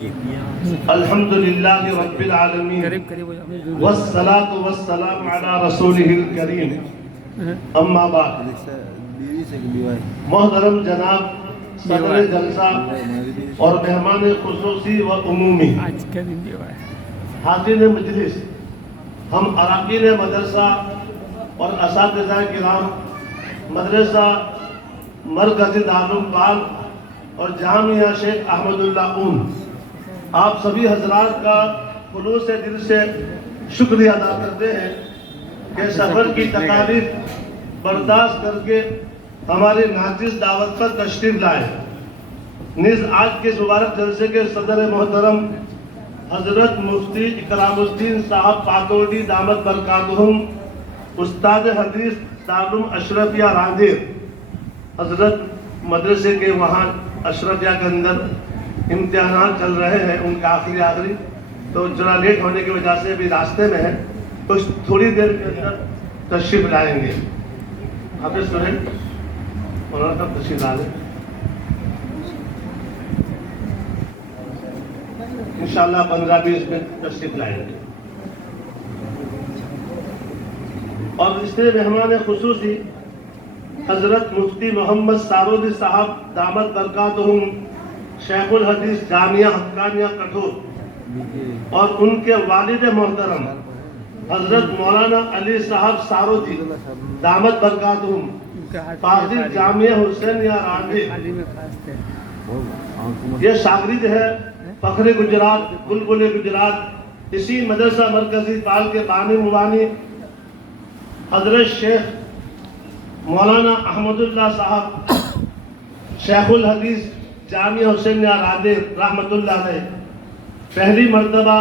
الحمدللہ رب العالمین والصلاة والسلام علی رسولہ الکریم اما بعد محترم جناب صدر جلسہ اور مہمان خصوصی و عمومی حاضرین مجلس، ہم اراکین مدرسہ اور اساتذہ کرام مدرسہ مرکزی دارالعلوم پاک اور جامعہ شیخ احمد اللہ اون آپ سبھی حضرات کا خلوص دل سے شکریہ ادا کرتے ہیں کہ سفر کی تکالیف برداشت کر کے ہماری ناچز دعوت پر تشریف لائے۔ نیز آج کے مبارک جلسے کے صدر محترم حضرت مفتی اکرام الدین صاحب پاتوڑی دامت برکاتہم، استاد حدیث دارالعلوم اشرفیہ راندیر حضرت مدرسے کے وہاں اشرفیہ کے اندر امتحانات چل رہے ہیں، ان کا آخری تو ذرا لیٹ ہونے کی وجہ سے ابھی راستے میں ہے، تو تھوڑی دیر کے اندر تشریف لائیں گے۔ حافظ سنیں انہوں نے کب تشریف لائیں انشاءاللہ 15-20 منٹ تشریف لائیں گے۔ اور اس میں مہمان خصوصی حضرت مفتی محمد سارودی صاحب دامت برکاتہم شیخ الحدیث جامعہ حقانیہ کٹھور اور ان کے والد محترم حضرت مولانا علی صاحب سارودی دامت برکاتہم قاضی جامعہ حسینیہ راندیر، یہ شاگرد ہے فخر گجرات بلبل گجرات، اسی مدرسہ مرکزی پال کے بانی موانی حضرت شیخ مولانا احمد اللہ صاحب شیخ الحدیث جامعہ حسینیہ راندیر رحمت اللہ علیہ، پہلی مرتبہ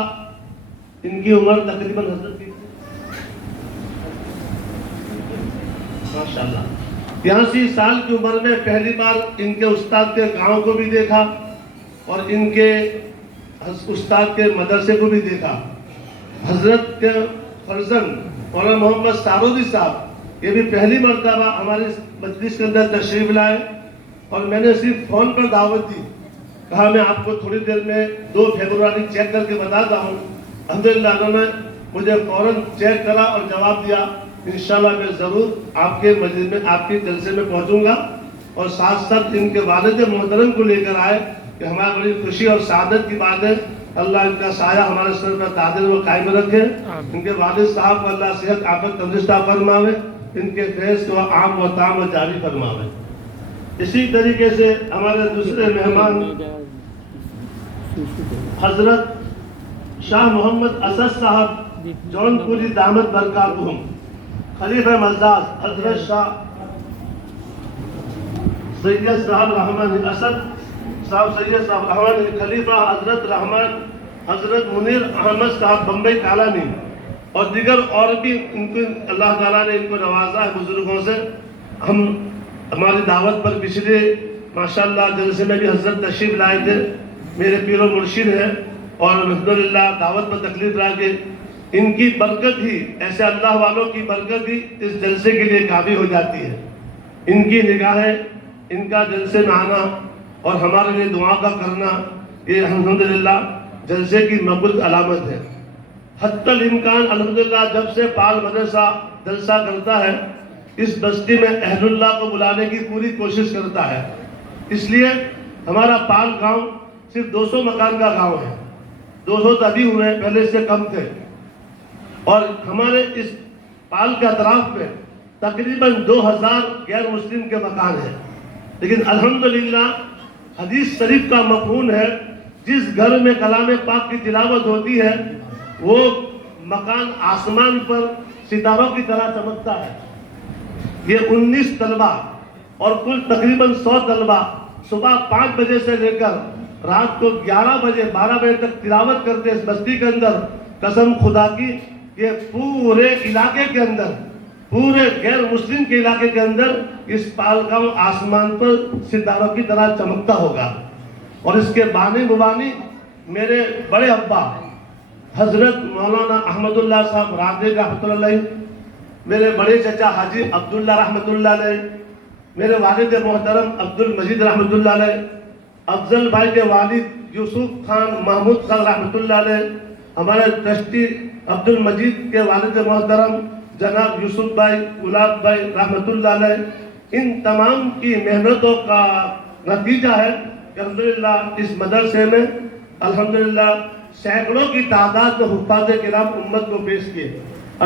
ان کی عمر تقریباً حضرت کی ماشاءاللہ 83 سال کی عمر میں پہلی بار ان کے استاد کے گاؤں کو بھی دیکھا اور ان کے استاد کے مدرسے کو بھی دیکھا۔ حضرت کے فرزند مولانا محمد سارودی صاحب یہ بھی پہلی مرتبہ ہمارے مجلس کے اندر تشریف لائے اور میں نے صرف فون پر دعوت دی، کہا میں آپ کو تھوڑی دیر میں 2 فیبروری چیک کر کے بتاتا ہوں۔ الحمدللہ انہوں نے مجھے فوراً چیک کرا اور جواب دیا انشاءاللہ میں ضرور آپ کے مجلس میں آپ کے جلسے میں پہنچوں گا، اور ساتھ ساتھ ان کے والد محترم کو لے کر آئے کہ ہماری بڑی خوشی اور سعادت کی بات ہے، اللہ ان کا سایہ ہمارے سر پر دائم و قائم رکھے، ان کے والد صاحب کو اللہ صحت عافیت تندرستہ فرماوے، ان کے فیض کو عام و تام و جاری فرماوے۔ اسی طریقے سے ہمارے دوسرے مہمان حضرت شاہ محمد اسد صاحب جون پوری دامت برکاتہم، خلیفہ مزداز حضرت شاہ سید صاحب رحمان اسد صاحب سید صاحب رحمان خلیفہ حضرت رحمان حضرت منیر احمد صاحب بمبئی کالانی اور دیگر اور بھی ان کو اللہ تعالیٰ نے ان کو نوازا ہے بزرگوں سے۔ ہم ہماری دعوت پر پچھلے ماشاءاللہ جلسے میں بھی حضرت تشریف لائے تھے، میرے پیر و مرشد ہیں اور الحمدللہ دعوت پر تکلیف لا کے ان کی برکت ہی، ایسے اللہ والوں کی برکت ہی اس جلسے کے لیے کافی ہو جاتی ہے۔ ان کی نگاہیں، ان کا جلسے میں آنا اور ہمارے لیے دعا کا کرنا، یہ الحمدللہ جلسے کی مقبول علامت ہے۔ حتی الامکان الحمدللہ جب سے پال مدرسہ جلسہ کرتا ہے اس بستی میں اہل اللہ کو بلانے کی پوری کوشش کرتا ہے، اس لیے ہمارا پال گاؤں صرف 200 مکان کا گاؤں ہے، 200 تبھی ہوئے، پہلے سے کم تھے، اور ہمارے اس پال کے اطراف میں تقریباً 2000 غیر مسلم کے مکان ہیں، لیکن الحمدللہ حدیث شریف کا مفہوم ہے جس گھر میں کلام پاک کی تلاوت ہوتی ہے وہ مکان آسمان پر ستاروں کی طرح چمکتا ہے۔ یہ 19 طلبہ اور کل تقریباً 100 طلبہ صبح 5 بجے سے لے کر رات کو 11 بجے 12 بجے تک تلاوت کرتے اس بستی کے اندر، قسم خدا کی یہ پورے علاقے کے اندر، پورے غیر مسلم کے علاقے کے اندر اس پال گاؤں آسمان پر ستاروں کی طرح چمکتا ہوگا۔ اور اس کے بانی مبانی میرے بڑے ابا حضرت مولانا احمد اللہ صاحب راندیر رحمۃ اللہ علیہ، میرے بڑے چچا حاجی عبداللہ رحمۃ اللہ علیہ، میرے والد محترم عبد المجید رحمۃ اللہ علیہ، افضل بھائی کے والد یوسف خان محمود خان رحمۃ اللہ علیہ، ہمارے ٹرسٹی عبد المجید کے والد محترم جناب یوسف بھائی گلاب بھائی رحمۃ اللہ علیہ، ان تمام کی محنتوں کا نتیجہ ہے کہ الحمدللہ اس مدرسے میں الحمدللہ سینکڑوں کی تعداد میں حفاظ کرام امت کو پیش کیے۔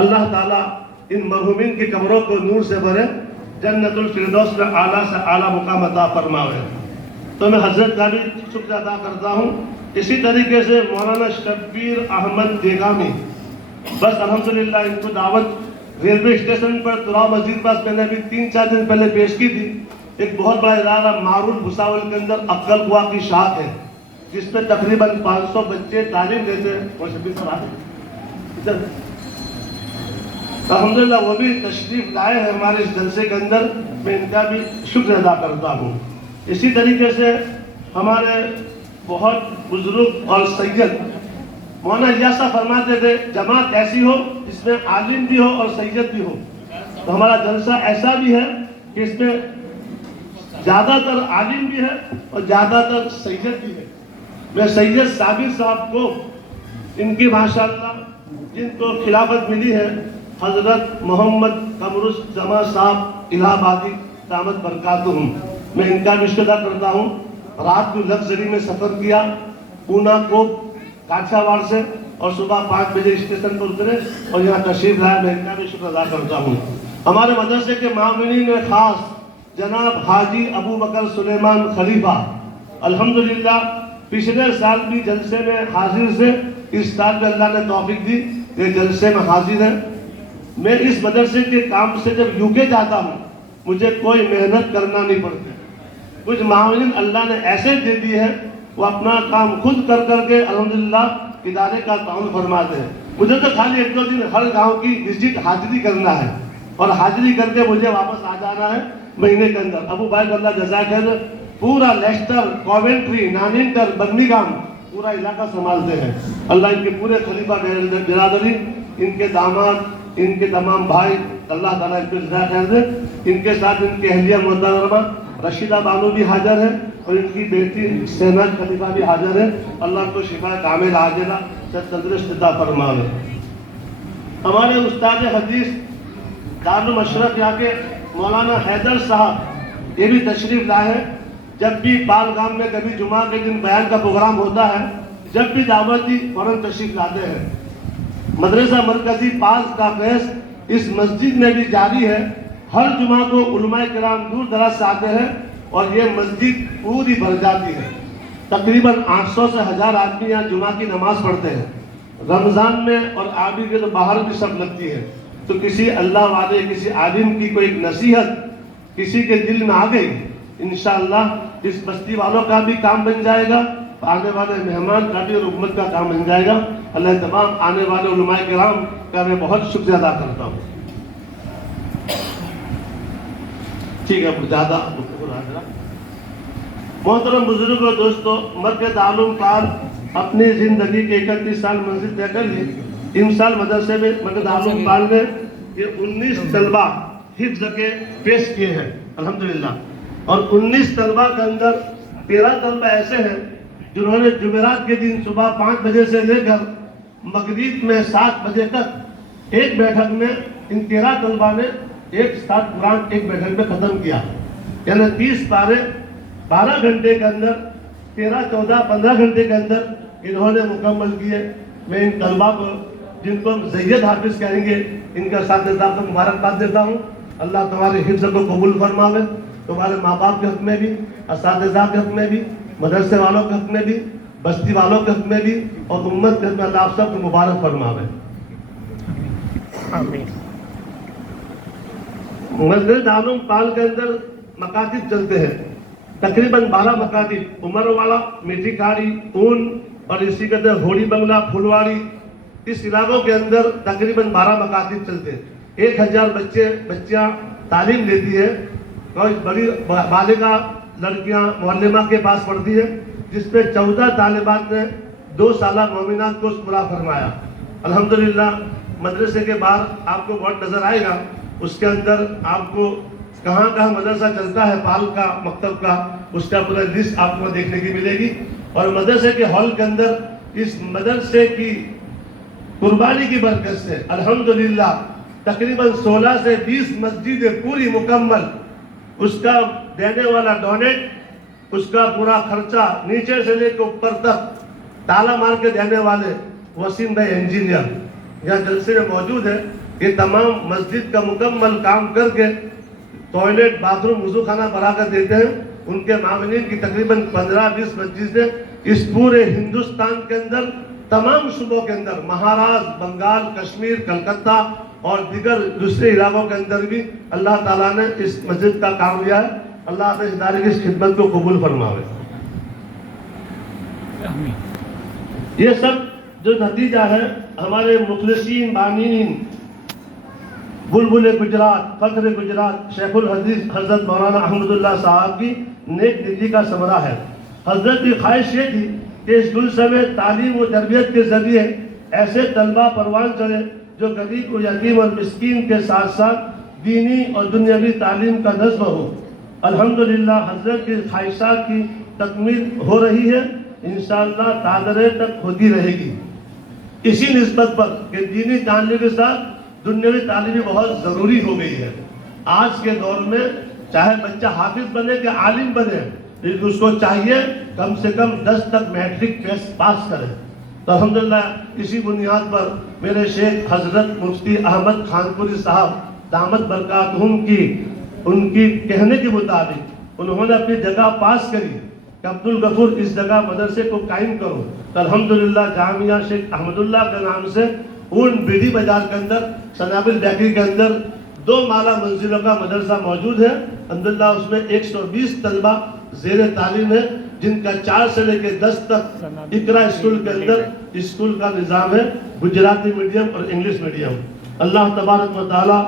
اللہ تعالیٰ ان مرحومین کی قبروں کو نور سے بھرے، جنت الفردوس میں اعلیٰ سے اعلیٰ مقام عطا فرمائے۔ تو میں حضرت کا بھی شکر ادا کرتا ہوں۔ اسی طریقے سے مولانا شبیر احمد دیگامی، بس الحمدللہ ان کو دعوت ریلوے اسٹیشن پر تراؤ مسجد پاس میں نے ابھی 3-4 دن پہلے پیش کی تھی۔ ایک بہت بڑا ادارہ معروف بھساول کے اندر افضل قوا کی شاخ ہے، جس میں تقریباً 500 بچے تعلیم دیتے ہیں۔ اور شبیر صاحب آتے ہیں، الحمدللہ وہ بھی تشریف لائے ہیں ہمارے اس جلسے کے اندر، میں ان کا بھی شکر ادا کرتا ہوں۔ اسی طریقے سے ہمارے بہت بزرگ اور سید مولانا ایاسا فرماتے تھے جماعت ایسی ہو جس میں عالم بھی ہو اور سید بھی ہو، تو ہمارا جلسہ ایسا بھی ہے کہ اس میں زیادہ تر عالم بھی ہے اور زیادہ تر سید بھی ہے۔ میں سید صابر صاحب کو، ان کی ماشاءاللہ جن کو خلافت ملی ہے، حضرت محمد قمرالزمان صاحب الہ آبادی دامت برکاتہم، میں ان کا بھی شکر ادا کرتا ہوں۔ رات کو لگژری میں سفر کیا پونا کو کاٹھیا واڑ سے، اور صبح 5 بجے اسٹیشن پر اترے اور یہاں تشریف لائے، میں ان کا بھی شکر ادا کرتا ہوں۔ ہمارے مدرسے کے معاونین میں خاص جناب حاجی ابو بکر سلیمان خلیفہ، الحمدللہ پچھلے سال بھی جلسے میں حاضر سے، اس سال میں اللہ نے توفیق دی کہ جلسے میں حاضر ہے۔ میں اس مدرسے کے کام سے جب UK جاتا ہوں مجھے کوئی محنت کرنا نہیں پڑتی۔ کچھ معاونین اللہ نے ایسے دے دی ہے، وہ اپنا کام خود کر کے الحمدللہ ادارے کا تعاون فرماتے ہیں۔ مجھے تو خالی 1-2 دن ہر گاؤں کی وزٹ حاضری کرنا ہے، اور حاضری کر کے مجھے واپس آ جانا ہے مہینے کے اندر۔ ابو بھائی کو اللہ جزائے خیر، پورا لیسٹر، کوونٹری، ناننگر، برمنگھم پورا علاقہ سنبھالتے ہیں۔ اللہ ان کے پورے خلیفہ برادری، ان کے داماد، ان کے تمام بھائی، اللہ تعالیٰ ان کو جزائے خیر دے۔ ان کے ساتھ ان کی اہلیہ محترمہ رشیدہ بانو بھی حاضر ہے، اور ان کی بیٹی سہناز خلیفہ بھی حاضر ہے۔ اللہ ان کو شفا کامل عاجلہ سے تندرست عطا فرمائے۔ ہمارے استاد حدیث دارالمشرق یہاں کے مولانا حیدر صاحب، یہ بھی تشریف لائے ہیں۔ جب بھی پالگام میں کبھی جمعہ کے دن بیان کا پروگرام ہوتا ہے، جب بھی دعوت دی فوراً تشریف لاتے ہیں۔ مدرسہ مرکزی پاس کا فیض اس مسجد میں بھی جاری ہے۔ ہر جمعہ کو علماء کرام دور دراز سے آتے ہیں، اور یہ مسجد پوری بھر جاتی ہے۔ تقریباً 800 سے 1000 آدمی یہاں جمعہ کی نماز پڑھتے ہیں۔ رمضان میں اور عابد کے تو باہر بھی سب لگتی ہے۔ تو کسی اللہ والے، کسی عالم کی کوئی ایک نصیحت کسی کے دل میں آ گئی، انشاءاللہ اس بستی والوں کا بھی کام بن جائے گا، آنے والے مہمان کا بھی اور امت کا کام بن جائے گا۔ اللہ تمام آنے والے علماء کرام کا میں بہت شکریہ ادا کرتا ہوں۔ ٹھیک ہے، زیادہ محترم بزرگ اور دوستو، مرکز تعلیم پال اپنی زندگی کے 31 سال منزل طے کر لی۔ ان سال مدرسے میں مرکز تعلیم پال میں یہ 19 طلبہ حفظ کے پیش کیے ہیں الحمدللہ، اور 19 طلبہ کے اندر 13 طلبہ ایسے ہیں جنہوں نے جمعرات کے دن صبح 5 بجے سے لے کر مغرب میں 7 بجے تک ایک بیٹھک میں ان 13 طلبہ نے ایک ساتھ قرآن ایک بیٹھک میں ختم کیا، یعنی 30 پارے 12 گھنٹے کے اندر، 13، 14، 15 گھنٹے کے اندر انہوں نے مکمل کیے۔ میں ان طلبہ کو، جن کو ہم زید حافظ کہیں گے، ان کا اساتذہ کو مبارکباد دیتا ہوں۔ اللہ تمہارے حفظ کو قبول فرماوے، تمہارے ماں باپ کے حق میں بھی، اساتذہ کے حق میں بھی، مدرسے والوں کے حق میں بھی، بستی والوں کے حق میں بھی، اور امت کے حق میں اللہ آپ سب کو مبارک فرماوے۔ آمین۔ مسجد تعلیم پال کے اندر مکاتب چلتے ہیں، تقریباً 12 مکاتب، عمر والا، میٹھی کھاری، اون، اور اسی کے اندر ہوڑی بنگلہ، پھلواڑی، اس علاقوں کے اندر تقریباً 12 مکاتب چلتے ہیں۔ 1000 بچیاں تعلیم لیتی ہے، اور بڑی بالغہ لڑکیاں معلمہ کے پاس پڑھتی ہے، جس میں 14 طالبات نے 2 سالہ مومنات کو پورا فرمایا الحمدللہ۔ مدرسے کے باہر آپ کو بورڈ نظر آئے گا، اس کے اندر آپ کو کہاں کہاں مدرسہ چلتا ہے پال کا، مکتب کا، اس کا پورا لسٹ آپ کو دیکھنے کی ملے گی۔ اور مدرسے کے ہال کے اندر اس مدرسے کی قربانی کی برکت سے الحمدللہ تقریباً 16 سے 20 مسجدیں پوری مکمل، اس کا دینے والا ڈونیٹ، اس کا پورا خرچہ نیچے سے لے کے اوپر تک تالا مار کے دینے والے وسیم بھائی انجینئر یہاں جلسے میں موجود ہے. یہ تمام مسجد کا مکمل کام کر کے ٹوائلٹ، باتھ روم، وضو خانہ بنا کر دیتے ہیں. ان کے معاونین کی تقریباً 15-20 مسجدیں اس پورے ہندوستان کے اندر تمام صوبوں کے اندر، مہاراشٹر، بنگال، کشمیر، کلکتہ اور دیگر دوسرے علاقوں کے اندر بھی اللہ تعالیٰ نے اس مسجد کا کام لیا ہے. اللہ اپنے ادارے کی اس خدمت کو قبول فرماوے. یہ سب جو نتیجہ ہے ہمارے مخلصین بانین بلبل گجرات، فخر گجرات، شیخ الحدیث حضرت مولانا احمد اللہ صاحب کی نیک نیتی کا ثمرہ ہے. حضرت کی خواہش یہ تھی کہ اس گلشن میں تعلیم و تربیت کے ذریعے ایسے طلبہ پروان چڑھے جو غریب و یتیم اور مسکین کے ساتھ ساتھ دینی اور دنیاوی تعلیم کا نظم ہو. الحمدللہ حضرت کی خواہشات کی تکمیل ہو رہی ہے، انشاءاللہ تادرے تک ہوتی رہے گی. اسی نسبت پر کہ دینی تعلیم کے ساتھ دنیاوی تعلیم بھی بہت ضروری ہو گئی ہے. آج کے دور میں چاہے بچہ حافظ بنے کہ عالم بنے، لیکن اس کو چاہیے کم سے کم 10 تک میٹرک پاس کرے. تو الحمدللہ اسی بنیاد پر میرے شیخ حضرت مفتی احمد خانپوری صاحب دامت برکاتہم کی ان کی کہنے کے مطابق انہوں نے اپنی جگہ پاس کری کہ عبدالغفور اس جگہ مدرسے کو قائم کرو. تو الحمدللہ جامعہ شیخ احمد اللہ کے نام سے اون بیڈی بازار کے اندر سنابل بیکری کے اندر 2 مالا منزلوں کا مدرسہ موجود ہے. الحمدللہ اس میں 120 طلبہ زیر تعلیم ہے، جن کا 4 سے لے کے 10 تک اقرا اسکول کے اندر اسکول کا نظام ہے، گجراتی میڈیم اور انگلش میڈیم. اللہ تبارک و تعالی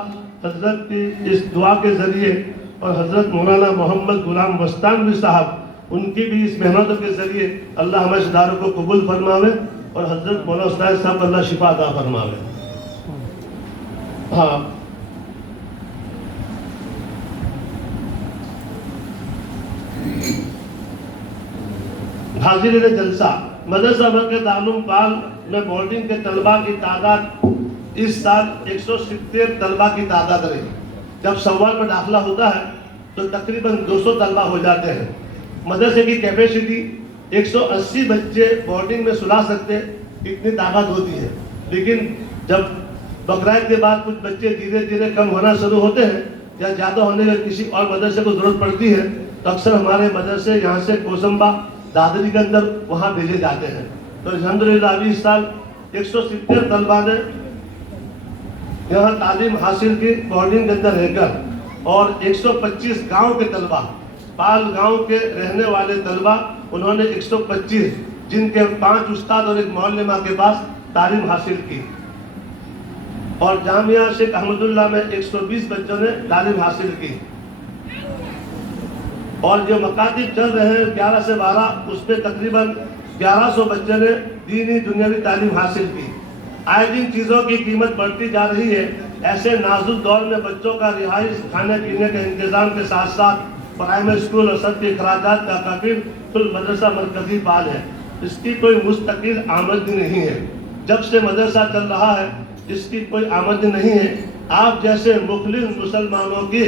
حضرت کی اس دعا کے ذریعے اور حضرت مولانا محمد غلام بستانوی صاحب ان کی بھی اس محنتوں کے ذریعے اللہ ہمارے اداروں کو قبول فرماوے اور حضرت مولانا استاد صاحب کو اللہ شفا عطا فرماوے. ہاں حاضرین جلسہ، مدرسہ مرکز دارالعلوم پال میں بورڈنگ کے طلبہ کی تعداد اس سال 170 طلبہ کی تعداد رہی. جب سوال میں داخلہ ہوتا ہے تو تقریباً 200 طلبہ ہو جاتے ہیں. مدرسے کی کیپیسٹی 180 بچے بورڈنگ میں سلا سکتے، اتنی طاقت ہوتی ہے. لیکن جب بقرعید کے بعد کچھ بچے دھیرے دھیرے کم ہونا شروع ہوتے ہیں یا زیادہ ہونے کے کسی اور مدرسے کو ضرورت پڑتی ہے تو اکثر ہمارے مدرسے یہاں سے کوسمبا دادری کے اندر وہاں بھیجے جاتے ہیں. تو الحمدللہ ابھی اس سال 170 طلبہ نے یہاں تعلیم حاصل کی بورڈنگ کے اندر رہ کر، اور 125 گاؤں کے طلبہ، پال گاؤں کے رہنے والے طلبہ، انہوں نے 125 جن کے 5 استاد اور ایک معلمہ کے پاس تعلیم حاصل کی. اور جامعہ شیخ احمد اللہ میں 120 بچوں نے تعلیم حاصل کی. اور جو مکاتب چل رہے ہیں 11 سے 12 اس میں تقریباً 1100 بچوں نے دینی دنیاوی تعلیم حاصل کی. آئے دن چیزوں کی قیمت بڑھتی جا رہی ہے. ایسے نازک دور میں بچوں کا رہائش، کھانے پینے کے انتظام کے ساتھ ساتھ پرائمری اسکول اور سب کے اخراجات کا کافی کل مدرسہ مرکزی پال ہے. اس کی کوئی مستقل آمدنی نہیں ہے. جب سے مدرسہ چل رہا ہے اس کی کوئی آمدنی نہیں ہے. آپ جیسے مخلص مسلمانوں کی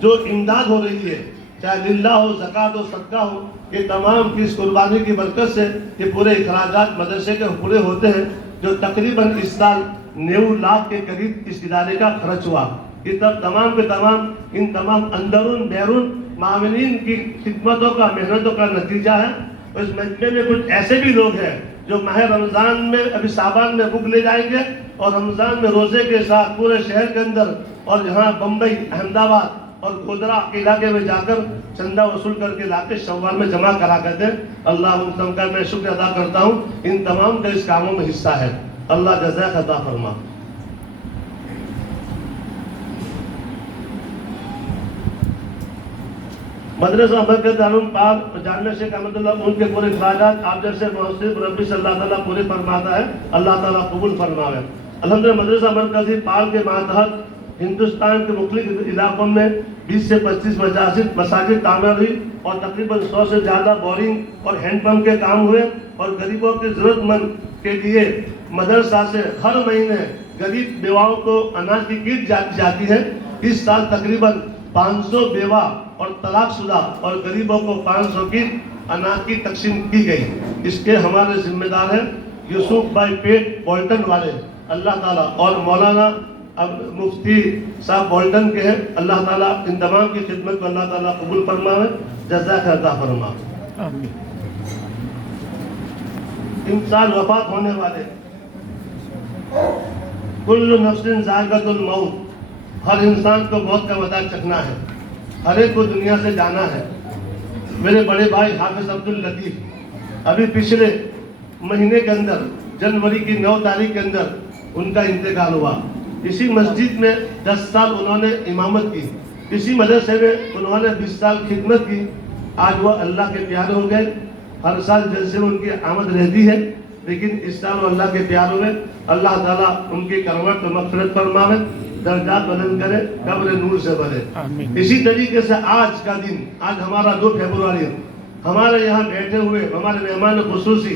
جو امداد ہو رہی ہے، چاہے للہ ہو، زکوٰۃ ہو، صدقہ ہو، یہ تمام کی اس قربانی کی برکت سے یہ پورے اخراجات مدرسے کے پورے ہوتے ہیں، جو تقریباً اس سال 90 لاکھ کے قریب اس ادارے کا خرچ ہوا. یہ تمام کے تمام ان تمام اندرون بیرون معاونین کی خدمتوں کا، محنتوں کا نتیجہ ہے. اس مجمع میں کچھ ایسے بھی لوگ ہیں جو ماہ رمضان میں ابھی صابان میں بک لے جائیں گے اور رمضان میں روزے کے ساتھ پورے شہر کے اندر اور یہاں بمبئی، احمد آباد اور گودرا کے علاقے میں جا کر چندہ وصول کر کے لا کے شوال میں جمع کرا کرتے ہیں. اللہ ان کا میں شکر ادا کرتا ہوں، ان تمام کا اس کاموں میں حصہ ہے. اللہ جزاک عطا فرما. مدرسہ مرکز دارالعلوم پاک جامعہ شیخ احمد اللہ ان کے پورے اخراجات آپ جیسے محسن ربی صلی اللہ تعالیٰ پورے فرماتا ہے. اللہ تعالیٰ قبول فرماوے. الحمدللہ مدرسہ مرکزی پال کے ماتحت ہندوستان کے مختلف علاقوں میں 20 سے 25 مساجد تعمیر ہوئی اور تقریباً 100 سے زیادہ بورنگ اور ہینڈ پمپ کے کام ہوئے اور غریبوں کے ضرورت مند کے لیے مدرسہ سے ہر مہینے غریب بیواؤں کو اناج کی کٹ جاتی ہے. اس سال تقریباً 500 بیوہ اور طلاق شدہ اور غریبوں کو 500 کٹ اناج کی تقسیم کی گئی. اس کے ہمارے ذمہ دار ہیں یوسف بھائی پیٹ بولٹن والے اللہ تعالیٰ اور مولانا مفتی صاحب بولٹن کے ہیں. اللہ تعالیٰ ان تمام کی خدمت کو اللہ تعالیٰ قبول فرمائے, جزاک عطا فرمائے. انسان وفات ہونے والے, کل نفس ذائقۃ الموت, ہر انسان کو موت کا مزہ چکھنا ہے, ہر ایک کو دنیا سے جانا ہے. میرے بڑے بھائی حافظ عبداللطیف ابھی پچھلے مہینے کے اندر جنوری کی 9 تاریخ کے اندر ان کا انتقال ہوا. اسی مسجد میں 10 سال انہوں نے امامت کی, اسی مدرسے میں انہوں نے 20 سال خدمت کی. آج وہ اللہ کے پیارے ہو گئے. ہر سال جلسے میں ان کی آمد رہتی ہے, لیکن اس سال وہ اللہ کے پیاروں میں اللہ تعالیٰ ان کی کروٹ و مغفرت فرماوے, درجات بلند کرے, قبر نور سے بھرے. اسی طریقے سے آج کا دن, آج ہمارا 2 فروری, ہمارے یہاں بیٹھے ہوئے ہمارے مہمان خصوصی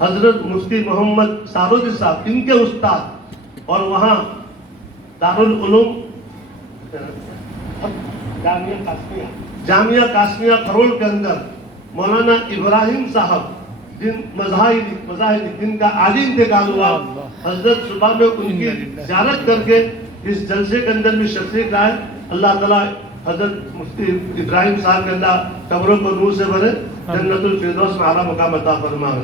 حضرت مفتی محمد سارودی صاحب, ان کے استاد اور وہاں دارالعلوم جامعہ قاسمیہ کھرول کے اندر مولانا ابراہیم صاحب جن مظاہری جن کا عالی انتقال ہوا, حضرت صبح میں ان کی زیارت کر کے اس جلسے کے اندر بھی شریک آئے. اللہ تعالیٰ حضرت مفتی ابراہیم صاحب کے اللہ قبروں کو نور سے بھرے, جنت الفردوس میں اعلیٰ مقام عطا فرمائے.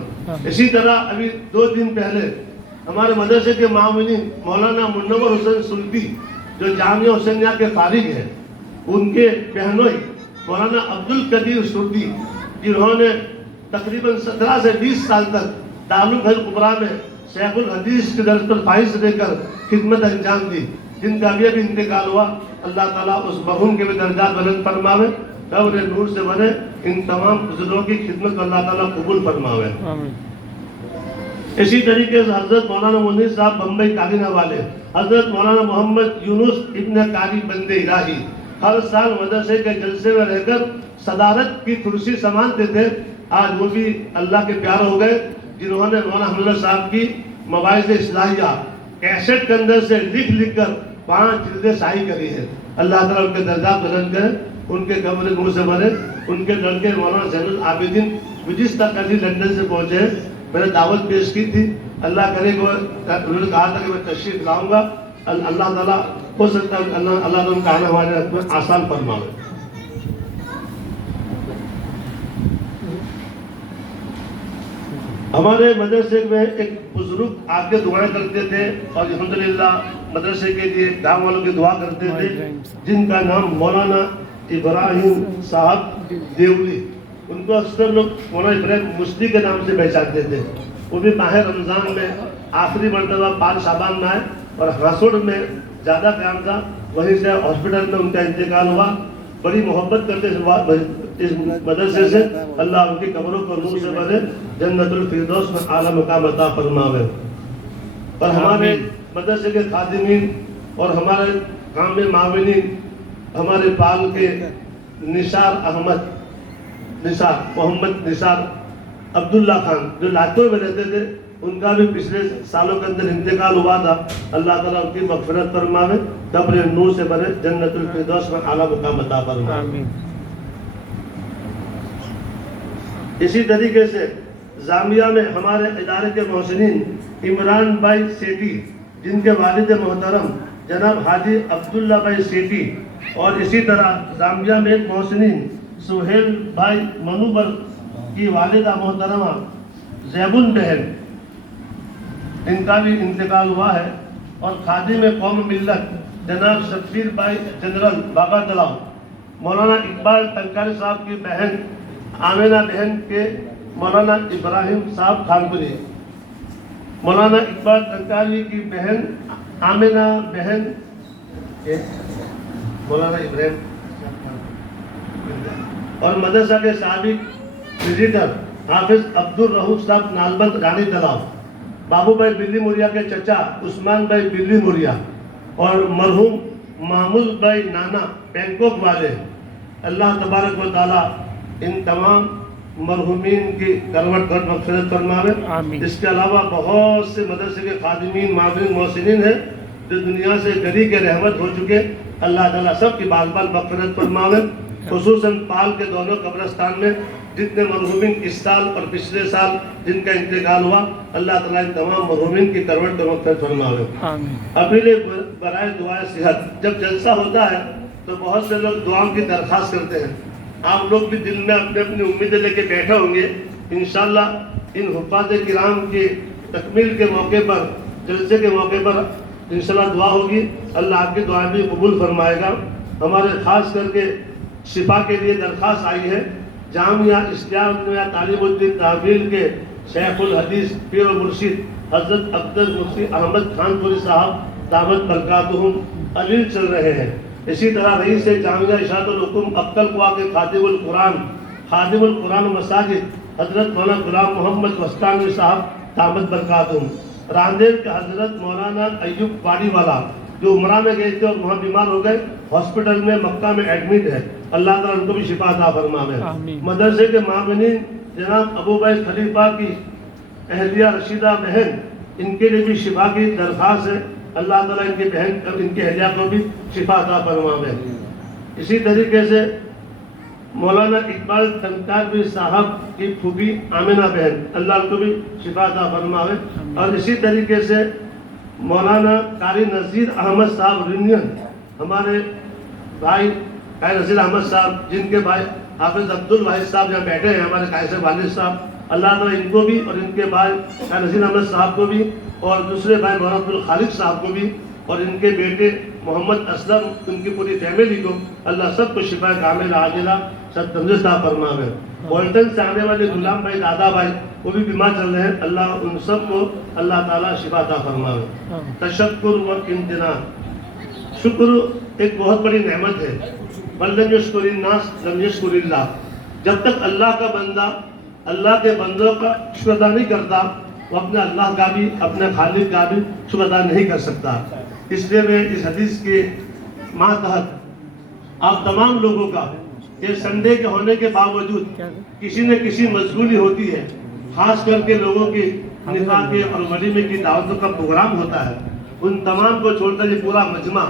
اسی طرح ابھی 2 دن پہلے ہمارے مدرسے کے معاونین مولانا منور حسین سلطی جو جامعہ حسینیہ کے فارغ ہیں, ان کے بہنوئی مولانا عبدالقدیر سردی جنہوں نے تقریباً 17 سے 20 سال تک دارالعلوم کبریٰ میں شیخ الحدیث کے درس پر فائز دے کر خدمت انجام دی, جن کا بھی انتقال ہوا. اللہ تعالیٰ اس مرحوم کے بھی درجات بلند فرماوے, قبر نور سے بھرے. ان تمام بزرگوں کی خدمت کو اللہ تعالیٰ قبول فرماوے. اسی طریقے سے حضرت مولانا منیر صاحب بمبئی کابینہ والے, حضرت مولانا محمد یونس ابن قاری بندے الہی ہر سال مدرسے کے جلسے میں رہ کر صدارت کی کرسی سنبھالتے تھے. آج وہ بھی اللہ کے پیارے ہو گئے, جنہوں نے مولانا حمد صاحب کی مواعظ اصلاحیہ کیسٹ کے اندر سے لکھ کر 5 جلدیں شائع کری ہے. اللہ تعالیٰ ان کے درجات بلند کرے, ان کے قبر نور سے بھرے. ان کے لڑکے مولانا زین العابدین گزشتہ کل ہی لندن سے پہنچے, میں نے دعوت پیش کی تھی. اللہ کرے کہ انہوں نے کہا تھا کہ میں تشریف لاؤں گا. اللہ تعالیٰ ہو سکتا ہے اللہ تعالیٰ کا آنا ہمارے حق میں آسان فرمائے. ہمارے مدرسے میں ایک بزرگ آ کے دعائیں کرتے تھے اور الحمدللہ مدرسے کے لیے گاؤں والوں کی دعا کرتے تھے, جن کا نام مولانا ابراہیم صاحب دیولی. ان کو اکثر لوگ مولانا ابراہیم مسلی کے نام سے پہچانتے تھے. وہ بھی ماہ رمضان میں آخری مرتبہ 5 شعبان میں آئے اور ہاسوڑ میں زیادہ قیام تھا, وہیں سے ہاسپٹل میں ان کا انتقال ہوا. بڑی محبت کرتے اس مدرسے سے. اللہ ان کی قبروں کو نور سے بھرے, جنت الفردوس میں اعلیٰ مقام عطا فرماوے. اور ہمارے مدرسے کے خادمین اور ہمارے کام میں معاونین, ہمارے پال کے نثار محمد نثار عبداللہ خان جو لاہور میں رہتے تھے, ان کا بھی پچھلے سالوں کے اندر انتقال ہوا تھا. اللہ تعالیٰ ان کی مغفرت فرماوے, قبر نور سے بھرے, جنت الفردوس میں اعلیٰ مقام عطا فرماوے. اسی طریقے سے جامعہ میں ہمارے ادارے کے محسنین عمران بھائی سیٹھی, جن کے والد محترم جناب حاجی عبداللہ بھائی سیٹھی, اور اسی طرح جامعہ میں ایک محسنین سہیل بھائی منوبر کی والدہ محترمہ زیبن بہن, ان کا بھی انتقال ہوا ہے. اور خادم قوم ملت جناب شبیر بھائی جنرل بابا تلاؤ, مولانا اقبال ٹنکاری صاحب کی بہن آمینہ بہن کے مولانا ابراہیم صاحب خانپوری, مولانا اقبال ٹنکاری کی بہن آمینہ بہن مولانا ابراہیم, اور مدرسہ کے سابق وزیٹر حافظ عبدالرؤوف صاحب نالبند رانی تلاؤ, بابو بھائی بلی موریا کے چچا عثمان بھائی بلی موریا, اور مرحوم محمود بھائی نانا بینکاک والے، اللہ تبارک و تعالیٰ ان تمام مرحومین کی کروٹ کر مغفرت فرماوے. اس کے علاوہ بہت سے مدرسے کے خادمین، معاونین، محسنین ہیں جو دنیا سے گری کے رحمت ہو چکے. اللہ تعالیٰ سب کی بال بال مغفرت فرماوے. خصوصاً پال کے دونوں قبرستان میں جتنے مرحومین اس سال اور پچھلے سال جن کا انتقال ہوا، اللہ تعالیٰ ان تمام مرحومین کی کروٹ کر مغفرت فرماوے. اپیل برائے دعائے صحت. جب جلسہ ہوتا ہے تو بہت سے لوگ دعاؤں کی درخواست کرتے ہیں. آپ لوگ بھی دل میں اپنی اپنی امیدیں لے کے بیٹھے ہوں گے. انشاءاللہ ان حفاظ کرام کی تکمیل کے موقع پر، جلسے کے موقع پر انشاءاللہ دعا ہوگی. اللہ آپ کی دعائیں بھی قبول فرمائے گا. ہمارے خاص کر کے شفا کے لیے درخواست آئی ہے. جامعہ اسلامیہ تعلیم الدین تحویل کے شیخ الحدیث پیر و مرشد حضرت عبد مفتی احمد خان پوری صاحب دامت برکاتہم علیل چل رہے ہیں. اسی طرح رئیس جامعہ اشاعت الحکم ابطل قوا کے خادم القرآن مساجد حضرت مولانا غلام محمد وسطانوی صاحب دامت برکاتہم. راندیر کے حضرت مولانا ایوب واڑی والا جو عمرہ میں گئے تھے اور وہاں بیمار ہو گئے، ہاسپٹل میں مکہ میں ایڈمٹ ہے. اللہ تعالیٰ ان کو بھی شفا عطا فرمائے. مدرسے کے معاونین جناب ابو بھائی خلیفہ کی اہلیہ رشیدہ بہن، ان کے لیے بھی شفا کی درخواست ہے. اللہ تعالیٰ ان کی بہن ان کے اہلیہ کو بھی شفا عطا فرمائے. اسی طریقے سے مولانا اقبال تنکاروی صاحب کی پھوپھی آمنہ بہن، اللہ ان کو بھی شفا عطا فرمائے. اور اسی طریقے سے مولانا قاری نذیر احمد صاحب رینین، ہمارے بھائی قاری نذیر احمد صاحب جن کے بھائی حافظ عبد الواحد صاحب جہاں بیٹھے ہیں، ہمارے قاری صاحب والد صاحب، اللہ تعالیٰ ان کو بھی اور ان کے بھائی قاری نذیر احمد صاحب کو بھی اور دوسرے بھائی مولانا عبد الخالق صاحب کو بھی اور ان کے بیٹے محمد اسلم، ان کی پوری فیملی کو اللہ سب کو شفا کامل عاجلہ سب تندرست فرمائے. بولٹن سے آنے والے غلام بھائی دادا بھائی وہ بھی بیمار چل رہے ہیں، اللہ ان سب کو اللہ تعالیٰ شفا عطا فرمائے. تشکر و امتنان. شکر ایک بہت بڑی نعمت ہے. من لم یشکر الناس لم یشکر اللہ. جب تک اللہ کا بندہ اللہ کے بندوں کا شکر ادا نہیں کرتا، وہ اپنے اللہ کا بھی اپنے خالق کا بھی شکر ادا نہیں کر سکتا. اس لیے میں اس حدیث کے ماتحت آپ تمام لوگوں کا کہ سنڈے کے ہونے کے باوجود کسی نہ کسی مشغولی ہوتی ہے، خاص کر کے لوگوں کی نکاح کے اور ولیمے کی دعوتوں کا پروگرام ہوتا ہے، ان تمام کو چھوڑ کر یہ پورا مجمع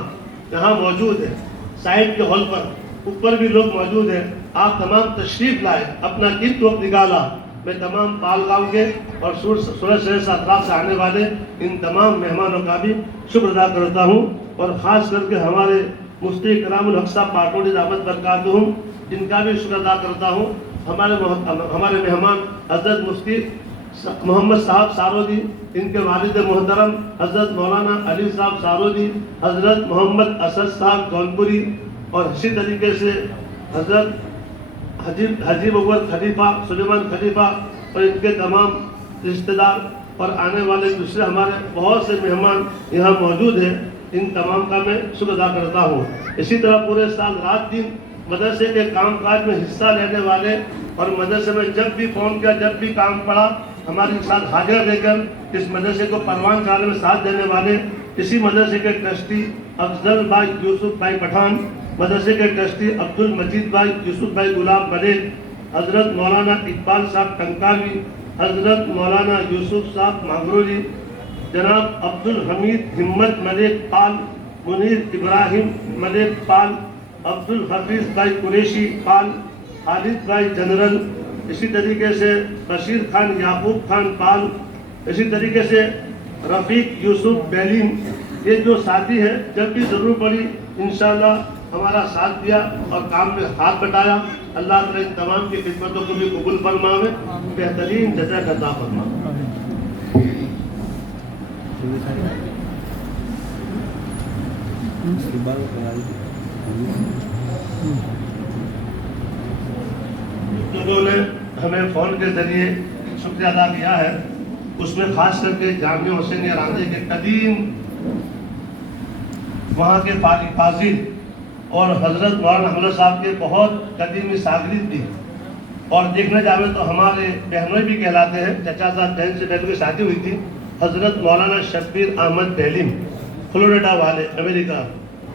یہاں موجود ہے. سائڈ کے ہال پر اوپر بھی لوگ موجود ہیں. آپ تمام تشریف لائے، اپنا قیمتی وقت نکالا. میں تمام پال گاؤں کے اور سورج شہر سے اطراف سے آنے والے ان تمام مہمانوں کا بھی شکر ادا کرتا ہوں. اور خاص کر کے ہمارے مفتی کرام الحق صاحب پاٹوڑی دامت برکاتہم، جن کا بھی شکر ادا کرتا ہوں. ہمارے مہمان حضرت مفتی محمد صاحب سارودی، ان کے والد محترم حضرت مولانا علی صاحب سارودی، حضرت محمد اسد صاحب جونپوری، اور اسی طریقے سے حضرت حجیب اول خلیفہ سلیمان خلیفہ اور ان کے تمام رشتہ دار اور آنے والے دوسرے ہمارے بہت سے مہمان یہاں موجود ہیں. ان تمام کا میں شکر ادا کرتا ہوں. اسی طرح پورے سال رات دن مدرسے کے کام کاج میں حصہ لینے والے اور مدرسے میں جب بھی فون کیا، جب بھی کام پڑا، ہمارے ساتھ حاضر رہ کر اس مدرسے کو پروان چڑھانے میں ساتھ دینے والے اسی مدرسے کے ٹرسٹی افضل بھائی یوسف بھائی پٹھان، مدرسے کے ٹرسٹی عبد المجید بھائی یوسف بھائی غلام ملک، حضرت مولانا اقبال صاحب کنکاوی، حضرت مولانا یوسف صاحب مانگرولی، جناب عبد الحمید ہمت ملک پال، منیر ابراہیم ملک پال، عبد الحفیظ بھائی قریشی پال، خالد بھائی جنرل، اسی طریقے سے بشیر خان یعقوب خان پال، اسی طریقے سے رفیق یوسف بیلین. یہ جو ساتھی ہے جب بھی ضرور پڑی انشاءاللہ ہمارا ساتھ دیا اور کام میں ہاتھ بٹایا. اللہ تعالیٰ ان تمام کی خدمتوں کو بھی قبول فرمائے، بہترین جزا عطا فرمائے. لوگوں نے ہمیں فون کے ذریعے شکریہ ادا کیا ہے، اس میں خاص کر کے جامعہ حسینیہ راندے کے قدیم وہاں کے فاضل اور حضرت مولانا حملہ صاحب کے بہت قدیمی شاگرد بھی، اور دیکھنے جاوے تو ہمارے بہنوئی بھی کہلاتے ہیں. چچا صاحب بہن سے بہن کی شادی ہوئی تھی، حضرت مولانا شبیر احمد بیلیم فلوریڈا والے امریکہ،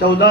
14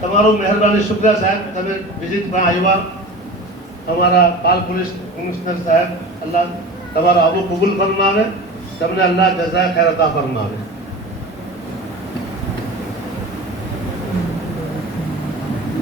તમારો મહેરબાની શુક્રિયા સાહેબ તમે વિઝિટ પર આવ્યા અમારા પાલ પોલીસ કમિશનર સાહેબ અલ્લાહ તમારો આવો કબૂલ ફરમાવે તમને અલ્લાહ જઝા ખૈર અતા ફરમાવે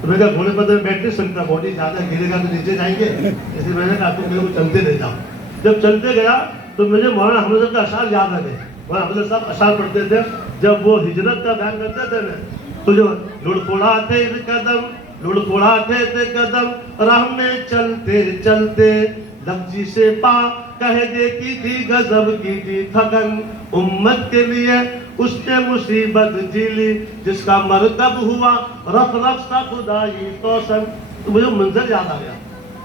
تو میں کہا گھوڑے پر میں بیٹھ نہیں سکتا, باڈی زیادہ گرے گا تو نیچے جائیں گے, اس لیے میں نے کہا تم میرے کو چلتے لے جاؤ. جب چلتے گیا تو مجھے مولانا احمد صاحب کا اشعار یاد آ گئے. مولانا احمد صاحب اشعار پڑھتے تھے جب وہ ہجرت کا بیان کرتے تھے نا, تو جو لڑکھڑاتے قدم لڑکھڑاتے تھے قدم راہ میں چلتے چلتے, لفظی سے پا کہہ دیتی تھی غضب کی تھی تھکن, امت کے لیے اس نے مصیبت جیلی جس کا مرکب ہوا رف رف سا خدائی توسن. تو مجھے منظر یاد آ گیا,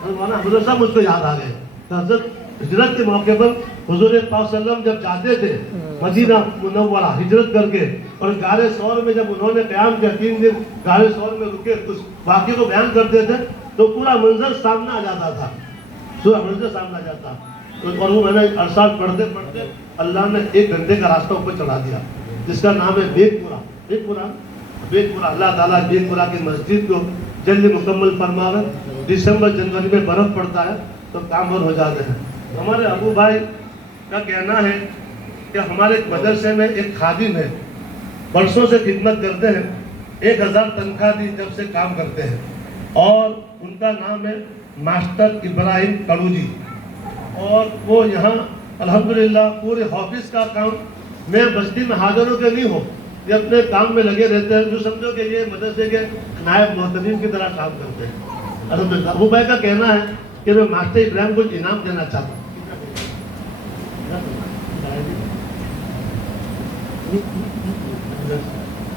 مولانا احمد صاحب مجھ کو یاد آ گئے. حضرت ہجرت کے موقع پر حضور پاک صلی اللہ علیہ وسلم جب جاتے تھے مدینہ منورہ ہجرت کر کے, اور غار ثور میں جب انہوں نے قیام کیا 3 دن غار ثور میں رکے, اس واقعے کو بیان کرتے تھے تو پورا منظر سامنے آ جاتا تھا, پورا منظر سامنے آ جاتا. اور وہ میں نے ارسال پڑھتے پڑھتے اللہ نے 1 گھنٹے کا راستہ اوپر چڑھا دیا جس کا نام ہے بیگ پورا. بیگ پورا اللہ تعالیٰ بیگ پورا کی مسجد کو جلدی مکمل فرماوے. دسمبر جنوری میں برف پڑتا ہے تو کام اور ہو جاتے ہیں. ہمارے ابو بھائی کا کہنا ہے کہ ہمارے مدرسے میں ایک خادم ہے, برسوں سے خدمت کرتے ہیں, 1000 تنخواہ دی جب سے کام کرتے ہیں, اور ان کا نام ہے ماسٹر ابراہیم کڑو جی. اور وہ یہاں الحمدللہ پورے آفس کا کام, میں بستی میں حاضروں کے نہیں ہوں, یہ اپنے کام میں لگے رہتے ہیں, جو سمجھو کہ یہ مدرسے کے نائب محتمین کی طرح کام کرتے ہیں الحمدللہ. ابو بھائی کا کہنا ہے کہ میں ماسٹر ابراہیم کو انعام دینا چاہتا ہوں.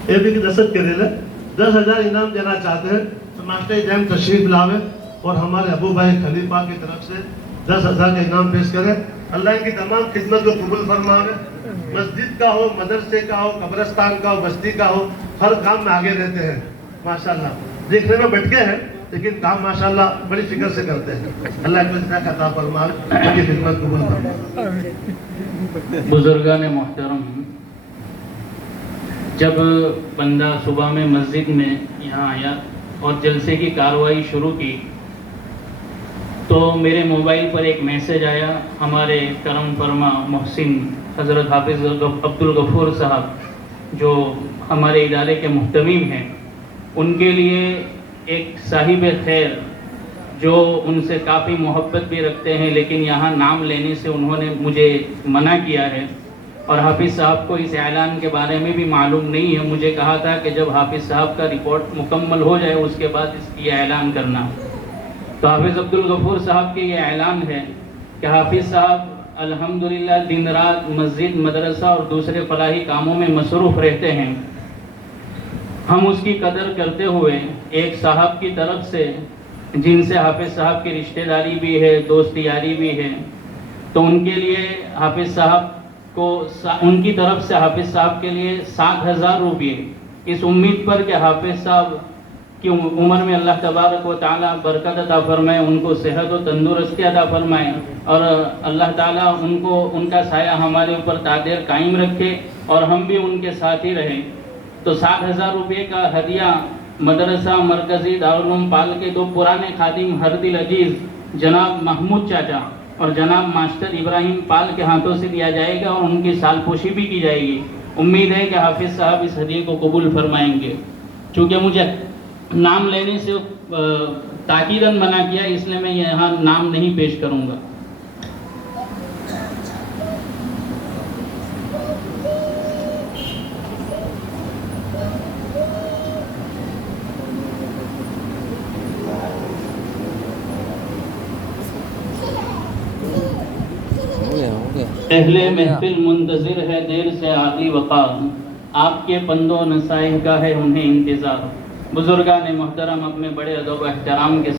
یہ بھی دستخط کے دے 10,000 انعام دینا چاہتے ہیں تو ماسٹر ابراہیم تشریف لاوے اور ہمارے ابو بھائی خلیفہ کی طرف سے 10,000 کا انعام پیش کرے. اللہ ان کی تمام خدمت کو قبول فرماوے. مسجد کا ہو, مدرسے کا ہو, قبرستان کا ہو, بستی کا ہو, ہر کام میں آگے رہتے ہیں ماشاءاللہ. دیکھنے میں بٹکے ہیں لیکن کام ماشاءاللہ بڑی فکر سے کرتے ہیں. اللہ کو اتنا عطا فرمائے, ان کی خدمت قبول فرمائے. بزرگان محترم, جب بندہ صبح میں مسجد میں یہاں آیا اور جلسے کی کارروائی شروع کی تو میرے موبائل پر ایک میسج آیا. ہمارے کرم فرما محسن حضرت حافظ عبدالغفور صاحب جو ہمارے ادارے کے محتمیم ہیں, ان کے لیے ایک صاحب خیر جو ان سے کافی محبت بھی رکھتے ہیں لیکن یہاں نام لینے سے انہوں نے مجھے منع کیا ہے, اور حافظ صاحب کو اس اعلان کے بارے میں بھی معلوم نہیں ہے. مجھے کہا تھا کہ جب حافظ صاحب کا رپورٹ مکمل ہو جائے اس کے بعد اس کی اعلان کرنا. تو حافظ عبدالغفور صاحب کے یہ اعلان ہے کہ حافظ صاحب الحمدللہ دن رات مسجد, مدرسہ اور دوسرے فلاحی کاموں میں مصروف رہتے ہیں. ہم اس کی قدر کرتے ہوئے ایک صاحب کی طرف سے جن سے حافظ صاحب کی رشتہ داری بھی ہے, دوست یاری بھی ہے, تو ان کے لیے حافظ صاحب کو ان کی طرف سے حافظ صاحب کے لیے 7,000 روپئے, اس امید پر کہ حافظ صاحب کی عمر میں اللہ تبارک و تعالیٰ برکت عطا فرمائے, ان کو صحت و تندرستی عطا فرمائے, اور اللہ تعالیٰ ان کا سایہ ہمارے اوپر تا دیر قائم رکھے اور ہم بھی ان کے ساتھ ہی رہیں. تو 7,000 روپئے کا ہدیہ مدرسہ مرکزی دارالعلوم پال کے 2 پرانے خادم ہردل عزیز جناب محمود چاچا اور جناب ماسٹر ابراہیم پال کے ہاتھوں سے دیا جائے گا, اور ان کی سال پوشی بھی کی جائے گی. امید ہے کہ حافظ صاحب اس ہدیے کو قبول فرمائیں گے. چونکہ مجھے نام لینے سے تاکیداً منع کیا, اس لیے میں یہاں نام نہیں پیش کروں گا. اہل محفل منتظر ہے دیر سے عالی وقار, آپ کے پندوں نصائح کا ہے انہیں انتظار. بزرگان محترم اپنے بڑے ادب و احترام کے